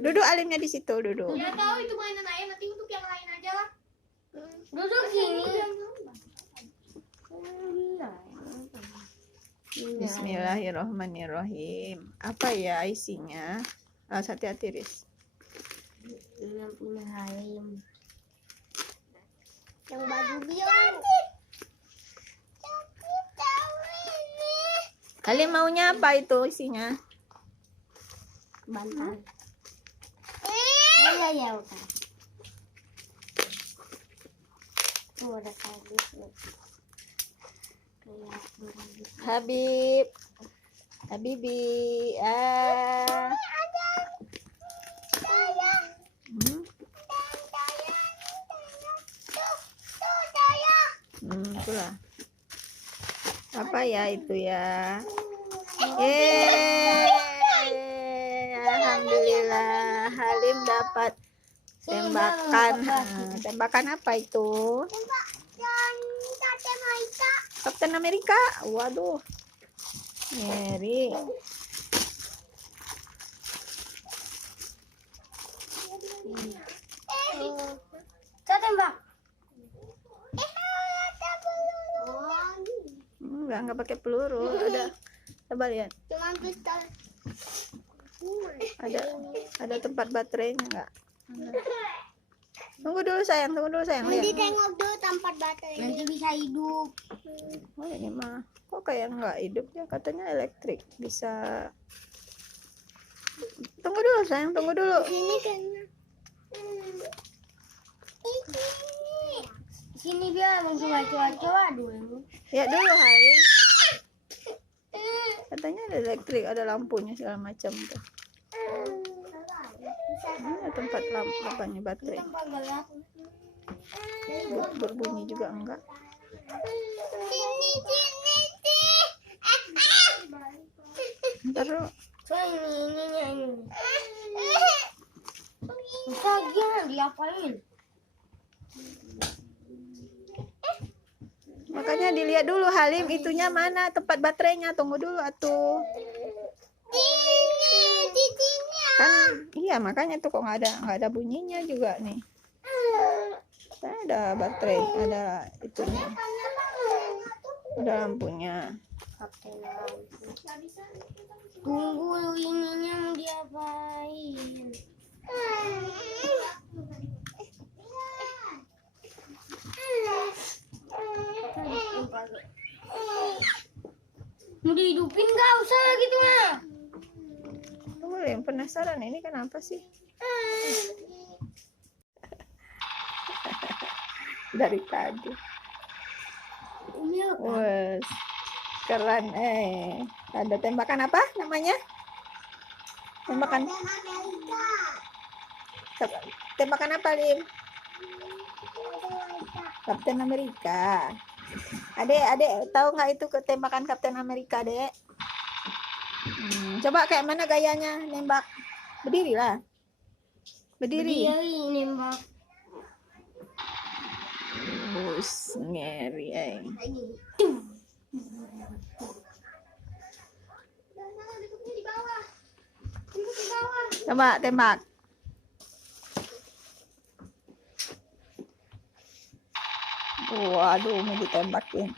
Duduk Alimnya di situ, duduk. Ya tahu itu mainan ayah, nanti untuk yang lain aja lah. Duduk sini. Bismillahirrohmanirrohim. Apa ya isinya? Hati-hati, Riz. Yang punya Halim. Yang baju biru. Halim maunya apa itu isinya? Bantal. Ya udah. Tuh ada kardus. Habib. Habibi. Itulah. Apa ya itu ya? Alhamdulillah Halim dapat tembakan. Tembakan apa itu? Kapten Amerika. Waduh. Ngeri. Saya tembak. Enggak pakai peluru. Coba lihat. Cuman pistol. Ada tempat baterainya enggak? Tunggu dulu sayang, Nanti lihat. tengok dulu tempat baterai. Nanti bisa hidup. Oh ini mah kok kayak nggak hidup ya, katanya elektrik bisa. Tunggu dulu sayang, tunggu dulu. Ini kan. Sini biar mau coba dulu. Ya dulu Halim. Katanya ada elektrik, ada lampunya segala macam tuh. Ini tempat lampu apanya baterai. Berbunyi juga enggak? Sini. Ntar dulu. So ini. Bisa diapain? Makanya dilihat dulu Halim itunya mana tempat baterainya. Tunggu dulu atuh. Kan iya makanya tuh kok nggak ada bunyinya juga nih. Ada baterai, ada itunya, ada lampunya. Tunggu ininya mau diapain? Mau dihidupin nggak usah gitu mah. Tunggu yang penasaran ini kenapa sih? Dari tadi. Wes, keren ada tembakan apa namanya? Tembakan apa, Lim? Kapten Amerika. Adek tahu nggak itu tembakan Kapten Amerika, Dek? Coba kayak mana gayanya nembak? Berdiri lah. Berdiri nembak. Bus ngeri Coba tembak. Waduh, mau ditembakin.